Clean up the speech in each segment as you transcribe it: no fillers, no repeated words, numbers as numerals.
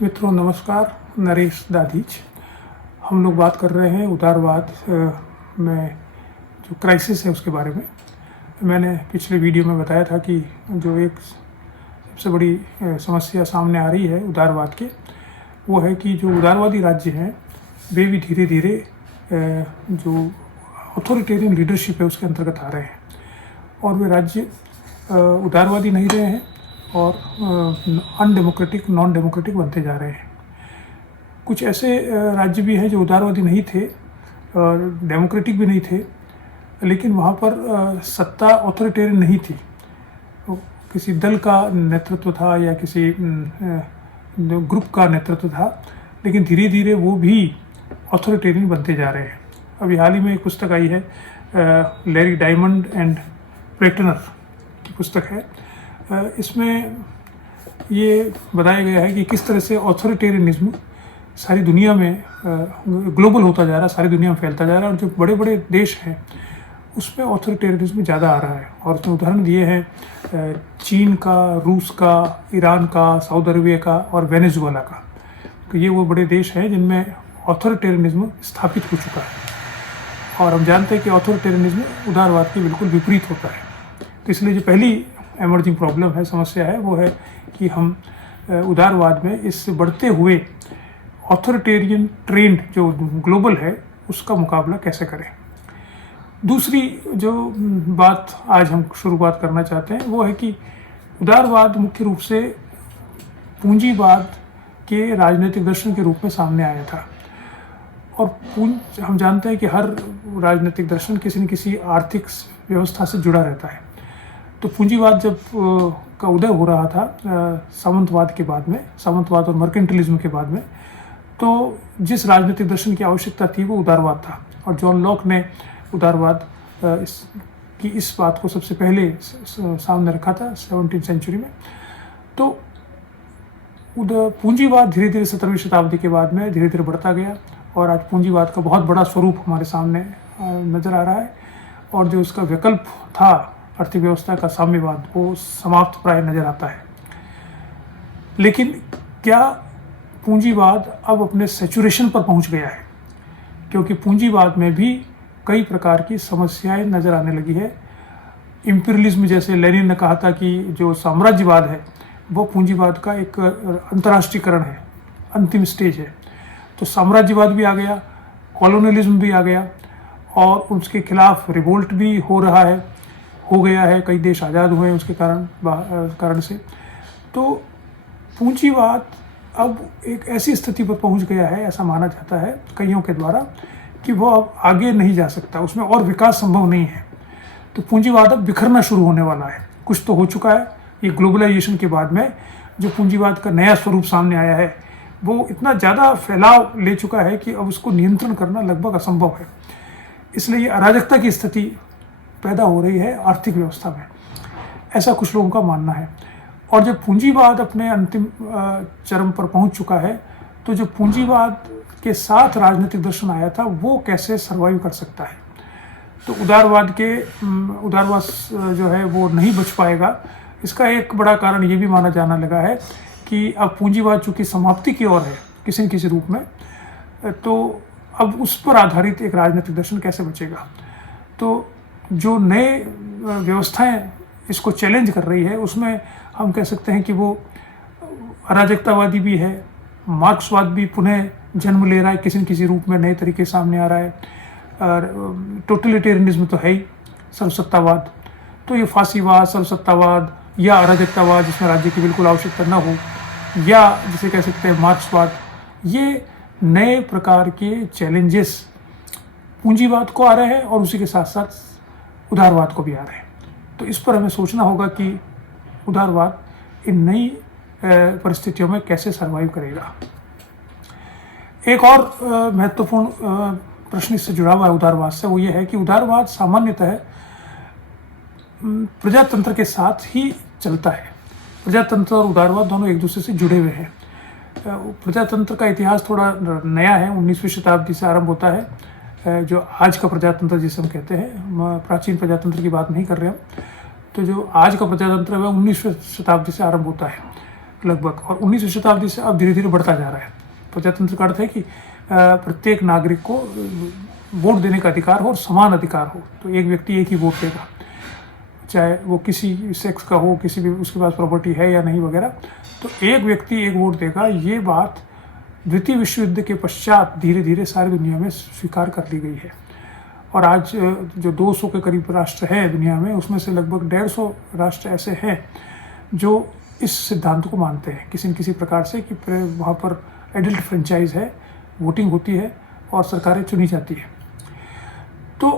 मित्रों नमस्कार, नरेश दाधीच। हम लोग बात कर रहे हैं उदारवाद में जो क्राइसिस है उसके बारे में। मैंने पिछले वीडियो में बताया था कि जो एक सबसे बड़ी समस्या सामने आ रही है उदारवाद के, वो है कि जो उदारवादी राज्य हैं वे भी धीरे धीरे जो ऑथोरिटेरियन लीडरशिप है उसके अंतर्गत आ रहे हैं और वे राज्य उदारवादी नहीं रहे हैं और अनडेमोक्रेटिक नॉन डेमोक्रेटिक बनते जा रहे हैं। कुछ ऐसे राज्य भी हैं जो उदारवादी नहीं थे और डेमोक्रेटिक भी नहीं थे, लेकिन वहाँ पर सत्ता ऑथोरिटेरियन नहीं थी। तो किसी दल का नेतृत्व था या किसी ग्रुप का नेतृत्व था, लेकिन धीरे धीरे वो भी ऑथोरिटेरियन बनते जा रहे हैं। अभी हाल ही में एक पुस्तक आई है, लैरी डायमंड एंड प्रेटनर की पुस्तक है। इसमें ये बताया गया है कि किस तरह से ऑथोरिटेरियनिज्म सारी दुनिया में ग्लोबल होता जा रहा है, सारी दुनिया में फैलता जा रहा है और जो बड़े बड़े देश हैं उसमें ऑथोरिटेरियनिज्म ज़्यादा आ रहा है। और उसने उदाहरण दिए हैं चीन का, रूस का, ईरान का, सऊदी अरबिया का और वेनेजुएला का। तो ये वो बड़े देश हैं जिनमें ऑथोरिटेरियनिज्म स्थापित हो चुका है और हम जानते हैं कि ऑथोरिटेरियनिज्म उदारवाद के बिल्कुल विपरीत होता है। तो इसलिए जो पहली एमर्जिंग प्रॉब्लम है, समस्या है, वो है कि हम उदारवाद में इस बढ़ते हुए ऑथोरिटेरियन ट्रेंड जो ग्लोबल है उसका मुकाबला कैसे करें। दूसरी जो बात आज हम शुरुआत करना चाहते हैं वो है कि उदारवाद मुख्य रूप से पूंजीवाद के राजनीतिक दर्शन के रूप में सामने आया था और हम जानते हैं कि हर राजनीतिक दर्शन किसी न किसी आर्थिक व्यवस्था से जुड़ा रहता है। तो पूंजीवाद जब का उदय हो रहा था सामंतवाद के बाद में, सामंतवाद और मर्केंटलिज्म के बाद में, तो जिस राजनीतिक दर्शन की आवश्यकता थी वो उदारवाद था और जॉन लॉक ने उदारवाद इस बात को सबसे पहले सामने रखा था 17वीं सेंचुरी में। तो पूंजीवाद धीरे धीरे 17वीं शताब्दी के बाद में धीरे धीरे बढ़ता गया और आज पूंजीवाद का बहुत बड़ा स्वरूप हमारे सामने नज़र आ रहा है और जो उसका विकल्प था अर्थव्यवस्था का साम्यवाद, वो समाप्त प्राय नजर आता है। लेकिन क्या पूंजीवाद अब अपने सैचुरेशन पर पहुंच गया है? क्योंकि पूंजीवाद में भी कई प्रकार की समस्याएं नजर आने लगी है। इंपीरियलिज्म, जैसे लेनिन ने कहा था कि जो साम्राज्यवाद है वो पूंजीवाद का एक अंतर्राष्ट्रीयकरण है, अंतिम स्टेज है। तो साम्राज्यवाद भी आ गया, कॉलोनियलिज्म भी आ गया और उसके खिलाफ रिवोल्ट भी हो गया है। कई देश आज़ाद हुए हैं उसके कारण से। तो पूंजीवाद अब एक ऐसी स्थिति पर पहुंच गया है, ऐसा माना जाता है कईयों के द्वारा, कि वो अब आगे नहीं जा सकता, उसमें और विकास संभव नहीं है। तो पूंजीवाद अब बिखरना शुरू होने वाला है। कुछ तो हो चुका है। ये ग्लोबलाइजेशन के बाद में जो पूंजीवाद का नया स्वरूप सामने आया है वो इतना ज़्यादा फैलाव ले चुका है कि अब उसको नियंत्रण करना लगभग असंभव है। इसलिए अराजकता की स्थिति पैदा हो रही है आर्थिक व्यवस्था में, ऐसा कुछ लोगों का मानना है। और जब पूंजीवाद अपने अंतिम चरम पर पहुंच चुका है तो जो पूंजीवाद के साथ राजनीतिक दर्शन आया था वो कैसे सर्वाइव कर सकता है। तो उदारवाद जो है वो नहीं बच पाएगा। इसका एक बड़ा कारण ये भी माना जाना लगा है कि अब पूंजीवाद चूँकि समाप्ति की ओर है किसी न किसी रूप में, तो अब उस पर आधारित एक राजनीतिक दर्शन कैसे बचेगा। तो जो नए व्यवस्थाएं इसको चैलेंज कर रही है उसमें हम कह सकते हैं कि वो अराजकतावादी भी है, मार्क्सवाद भी पुनः जन्म ले रहा है किसी न किसी रूप में, नए तरीके सामने आ रहा है। और टोटलिटेरियनिज्म तो है ही, सर्वसत्तावाद। तो ये फांसीवाद, सर्वसत्तावाद या अराजकतावाद जिसमें राज्य की बिल्कुल आवश्यकता न हो, या जिसे कह सकते हैं मार्क्सवाद, ये नए प्रकार के चैलेंजेस पूंजीवाद को आ रहे हैं और उसी के साथ साथ उदारवाद को भी आ रहे हैं। तो इस पर हमें सोचना होगा कि उदारवाद इन नई परिस्थितियों में कैसे सर्वाइव करेगा। एक और महत्वपूर्ण प्रश्न इससे जुड़ा हुआ है उदारवाद से, वो ये है कि उदारवाद सामान्यतः प्रजातंत्र के साथ ही चलता है। प्रजातंत्र और उदारवाद दोनों एक दूसरे से जुड़े हुए हैं। प्रजातंत्र का इतिहास थोड़ा नया है, 19वीं शताब्दी से आरंभ होता है। जो आज का प्रजातंत्र जिसे हम कहते हैं, प्राचीन प्रजातंत्र की बात नहीं कर रहे हम, तो जो आज का प्रजातंत्र है वह 19वीं शताब्दी से आरंभ होता है। लगभग, और 19वीं शताब्दी से अब धीरे धीरे बढ़ता जा रहा है। प्रजातंत्र का अर्थ है कि प्रत्येक नागरिक को वोट देने का अधिकार हो और समान अधिकार हो। तो एक व्यक्ति एक ही वोट देगा, चाहे वो किसी सेक्स का हो, किसी भी उसके पास प्रॉपर्टी है या नहीं वगैरह, तो एक व्यक्ति एक वोट देगा। ये बात द्वितीय विश्व युद्ध के पश्चात धीरे धीरे सारी दुनिया में स्वीकार कर ली गई है। और आज जो 200 के करीब राष्ट्र हैं दुनिया में, उसमें से लगभग 150 राष्ट्र ऐसे हैं जो इस सिद्धांत को मानते हैं किसी न किसी प्रकार से, कि वहाँ पर एडल्ट फ्रेंचाइज है, वोटिंग होती है और सरकारें चुनी जाती है। तो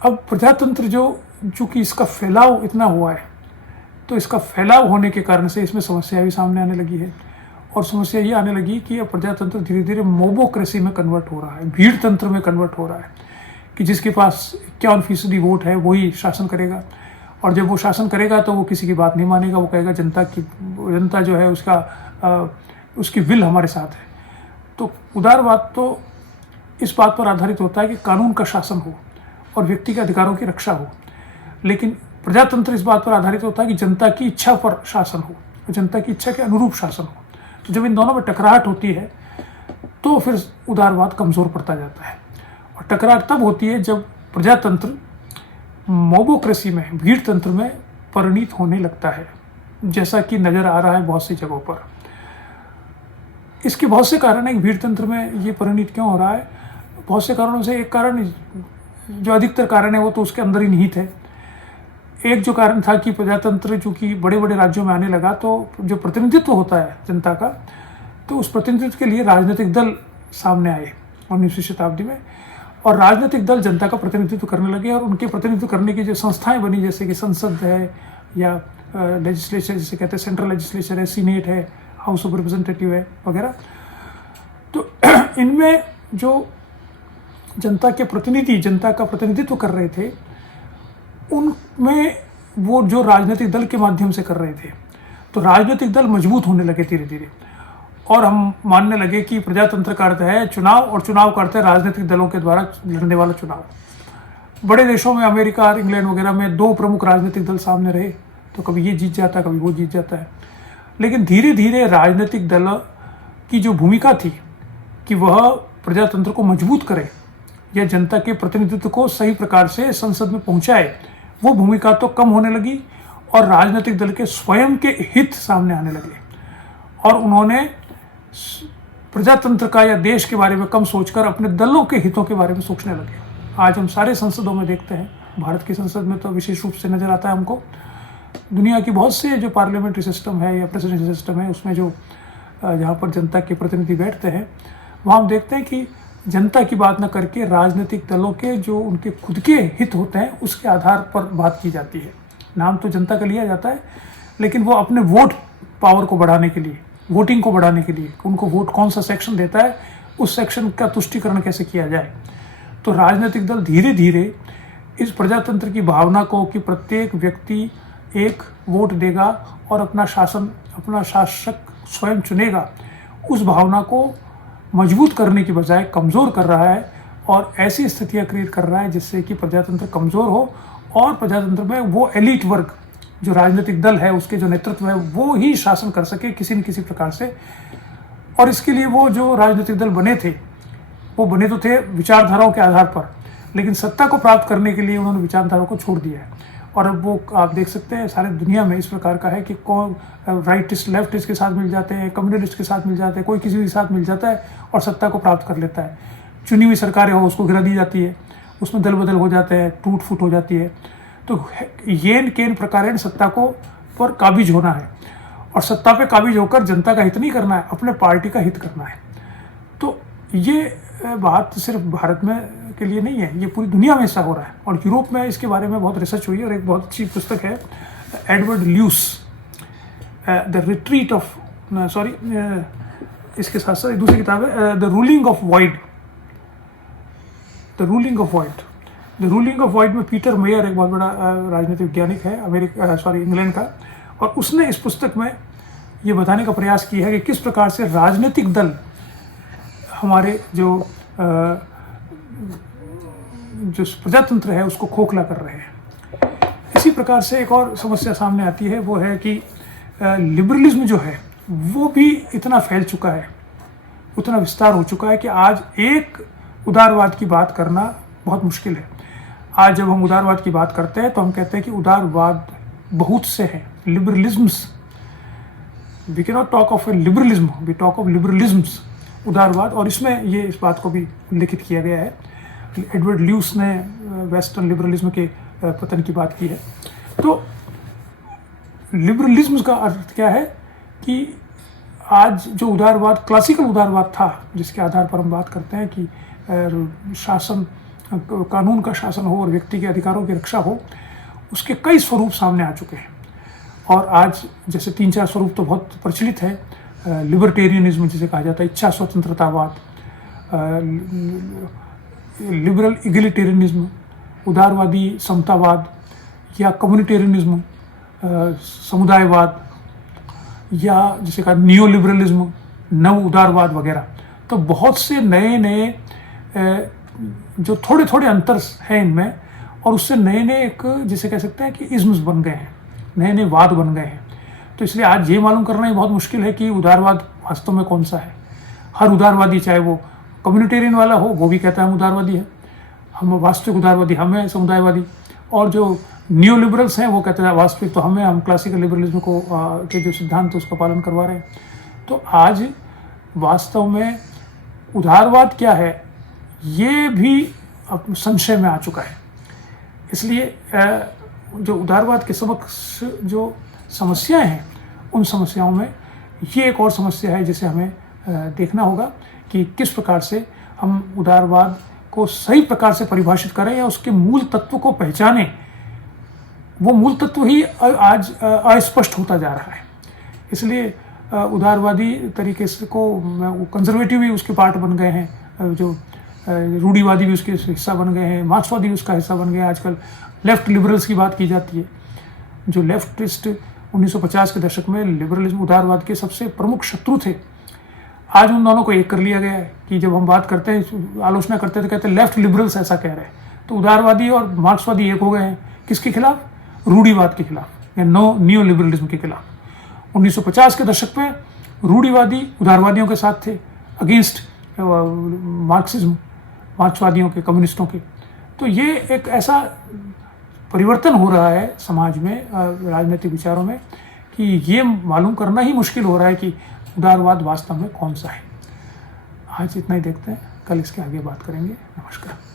अब प्रजातंत्र चूँकि इसका फैलाव इतना हुआ है, तो इसका फैलाव होने के कारण से इसमें समस्या भी सामने आने लगी है। और समस्या ये आने लगी कि अब प्रजातंत्र धीरे धीरे मोबोक्रेसी में कन्वर्ट हो रहा है, भीड़ तंत्र में कन्वर्ट हो रहा है, कि जिसके पास 51% वोट है वही शासन करेगा। और जब वो शासन करेगा तो वो किसी की बात नहीं मानेगा, वो कहेगा जनता जो है उसकी विल हमारे साथ है। तो उदारवाद तो इस बात पर आधारित होता है कि कानून का शासन हो और व्यक्ति के अधिकारों की रक्षा हो, लेकिन प्रजातंत्र इस बात पर आधारित होता है कि जनता की इच्छा पर शासन हो और जनता की इच्छा के अनुरूप शासन हो। तो जब इन दोनों में टकराहट होती है तो फिर उदारवाद कमज़ोर पड़ता जाता है। और टकराहट तब होती है जब प्रजातंत्र मोबोक्रेसी में, भीड़ तंत्र में परिणित होने लगता है, जैसा कि नज़र आ रहा है बहुत सी जगहों पर। इसके बहुत से कारण हैं कि भीड़ तंत्र में ये परिणित क्यों हो रहा है। बहुत से कारणों से एक कारण, जो अधिकतर कारण है वो तो उसके अंदर ही निहित है। एक जो कारण था कि प्रजातंत्र चूँकि बड़े बड़े राज्यों में आने लगा, तो जो प्रतिनिधित्व होता है जनता का, तो उस प्रतिनिधित्व के लिए राजनीतिक दल सामने आए 19वीं शताब्दी में। और राजनीतिक दल जनता का प्रतिनिधित्व करने लगे और उनके प्रतिनिधित्व करने की जो संस्थाएं बनी, जैसे कि संसद है या लेजिस्लेचर जिसे कहते हैं, सेंट्रल लेजिस्लेचर है, सीनेट है, हाउस ऑफ रिप्रेजेंटेटिव है वगैरह, तो इनमें जो जनता के प्रतिनिधि जनता का प्रतिनिधित्व कर रहे थे, उनमें वो जो राजनीतिक दल के माध्यम से कर रहे थे, तो राजनीतिक दल मजबूत होने लगे धीरे धीरे। और हम मानने लगे कि प्रजातंत्र का अर्थ है चुनाव, और चुनाव का अर्थ है राजनीतिक दलों के द्वारा लड़ने वाला चुनाव। बड़े देशों में, अमेरिका और इंग्लैंड वगैरह में, 2 प्रमुख राजनीतिक दल सामने रहे, तो कभी ये जीत जाता है, कभी वो जीत जाता है। लेकिन धीरे धीरे राजनीतिक दल की जो भूमिका थी कि वह प्रजातंत्र को मजबूत करे या जनता के प्रतिनिधित्व को सही प्रकार से संसद में पहुंचाए, वो भूमिका तो कम होने लगी और राजनीतिक दल के स्वयं के हित सामने आने लगे। और उन्होंने प्रजातंत्र का या देश के बारे में कम सोचकर अपने दलों के हितों के बारे में सोचने लगे। आज हम सारे संसदों में देखते हैं, भारत की संसद में तो विशेष रूप से नज़र आता है हमको, दुनिया की बहुत से जो पार्लियामेंट्री सिस्टम है या प्रेसिडेंशियल सिस्टम है, उसमें जो जहाँ पर जनता के प्रतिनिधि बैठते हैं, वहाँ हम देखते हैं कि जनता की बात न करके राजनीतिक दलों के जो उनके खुद के हित होते हैं उसके आधार पर बात की जाती है। नाम तो जनता का लिया जाता है, लेकिन वो अपने वोट पावर को बढ़ाने के लिए, वोटिंग को बढ़ाने के लिए, उनको वोट कौन सा सेक्शन देता है, उस सेक्शन का तुष्टीकरण कैसे किया जाए। तो राजनीतिक दल धीरे धीरे इस प्रजातंत्र की भावना को कि प्रत्येक व्यक्ति एक वोट देगा और अपना शासक स्वयं चुनेगा, उस भावना को मजबूत करने की बजाय कमज़ोर कर रहा है और ऐसी स्थितियां क्रिएट कर रहा है जिससे कि प्रजातंत्र कमज़ोर हो और प्रजातंत्र में वो एलीट वर्ग जो राजनीतिक दल है उसके जो नेतृत्व है वो ही शासन कर सके किसी न किसी प्रकार से। और इसके लिए वो जो राजनीतिक दल बने थे, वो बने तो थे विचारधाराओं के आधार पर, लेकिन सत्ता को प्राप्त करने के लिए उन्होंने विचारधाराओं को छोड़ दिया है। और अब वो आप देख सकते हैं सारे दुनिया में इस प्रकार का है कि कौन राइटिस्ट लेफ्टिस्ट के साथ मिल जाते हैं, कम्युनिस्ट के साथ मिल जाते हैं, कोई किसी के साथ मिल जाता है और सत्ता को प्राप्त कर लेता है। चुनी हुई सरकारें हो उसको गिरा दी जाती है, उसमें दल बदल हो जाते हैं, टूट फूट हो जाती है। तो येन केन प्रकार सत्ता को पर काबिज होना है और सत्ता पे काबिज होकर जनता का हित नहीं करना है, अपने पार्टी का हित करना है। तो ये बात सिर्फ भारत में के लिए नहीं है, ये पूरी दुनिया में ऐसा हो रहा है। और यूरोप में इसके बारे में बहुत रिसर्च हुई है और एक बहुत अच्छी पुस्तक है Edward Luce, the retreat of इसके साथ साथ एक दूसरी किताब है the ruling of void. The ruling of void में पीटर मेयर एक बहुत बड़ा राजनीतिक वैज्ञानिक है इंग्लैंड का, और उसने इस पुस्तक में ये बताने का प्रयास किया है कि किस प्रकार से राजनीतिक दल हमारे जो प्रजातंत्र है उसको खोखला कर रहे हैं। इसी प्रकार से एक और समस्या सामने आती है, वो है कि लिबरलिज्म जो है वो भी इतना फैल चुका है, उतना विस्तार हो चुका है कि आज एक उदारवाद की बात करना बहुत मुश्किल है। आज जब हम उदारवाद की बात करते हैं तो हम कहते हैं कि उदारवाद बहुत से हैं, liberalisms. We can not talk of a liberalism, we talk of liberalisms, उदारवाद। और इसमें ये इस बात को भी उल्लेखित किया गया है, एडवर्ड ल्यूस ने वेस्टर्न लिबरलिज्म के पतन की बात की है। तो लिबरलिज्म का अर्थ क्या है कि आज जो उदारवाद, क्लासिकल उदारवाद था, जिसके आधार पर हम बात करते हैं कि शासन, कानून का शासन हो और व्यक्ति के अधिकारों की रक्षा हो, उसके कई स्वरूप सामने आ चुके हैं। और आज जैसे 3-4 स्वरूप तो बहुत प्रचलित है। लिबर्टेरियनिज्म जिसे कहा जाता है, इच्छा स्वतंत्रतावाद, लिबरल इगलिटेरियनिज्म, उदारवादी समतावाद, या कम्युनिटेरियनिज्म, समुदायवाद, या जिसे कहा नियो लिबरलिज्म, नव उदारवाद वगैरह। तो बहुत से नए नए जो थोड़े थोड़े अंतर हैं इनमें, और उससे नए नए एक जिसे कह सकते हैं कि इज़म्स बन गए हैं, नए नए वाद बन गए हैं। तो इसलिए आज ये मालूम करना ही बहुत मुश्किल है कि उदारवाद वास्तव में कौन सा है। हर उदारवादी, चाहे वो कम्युनिटेरियन वाला हो, वो भी कहता है हम उदारवादी हैं, हम वास्तविक उदारवादी हम हैं, समुदायवादी। और जो न्यू लिबरल्स हैं वो कहते हैं वास्तविक तो हमें, हम क्लासिकल लिबरलिज्म को के जो सिद्धांत है उसका पालन करवा रहे हैं। तो आज वास्तव में उदारवाद क्या है ये भी अब संशय में आ चुका है। इसलिए जो उदारवाद के समक्ष जो समस्याएं हैं, उन समस्याओं में ये एक और समस्या है जिसे हमें देखना होगा कि किस प्रकार से हम उदारवाद को सही प्रकार से परिभाषित करें या उसके मूल तत्व को पहचानें। वो मूल तत्व ही आज अस्पष्ट होता जा रहा है। इसलिए उदारवादी तरीके से को कंजर्वेटिव भी उसके पार्ट बन गए हैं, जो रूढ़िवादी भी उसके हिस्सा बन गए हैं, मार्क्सवादी भी उसका हिस्सा बन गए हैं। आजकल लेफ्ट लिबरल्स की बात की जाती है। जो लेफ्टिस्ट 1950 के दशक में लिबरलिज्म, उदारवाद के सबसे प्रमुख शत्रु थे, आज उन दोनों को एक कर लिया गया है कि जब हम बात करते हैं, आलोचना करते हैं तो कहते हैं लेफ्ट लिबरल्स ऐसा कह रहे हैं। तो उदारवादी और मार्क्सवादी एक हो गए हैं, किसके खिलाफ? रूढ़िवाद के खिलाफ या नियो लिबरलिज्म के खिलाफ। 1950 के दशक में रूढ़िवादी उदारवादियों के साथ थे, अगेंस्ट मार्क्सिज्म, मार्क्सवादियों के, कम्युनिस्टों के। तो ये एक ऐसा परिवर्तन हो रहा है समाज में, राजनीतिक विचारों में, कि ये मालूम करना ही मुश्किल हो रहा है कि उदारवाद वास्तव में कौन सा है। आज इतना ही देखते हैं, कल इसके आगे बात करेंगे। नमस्कार।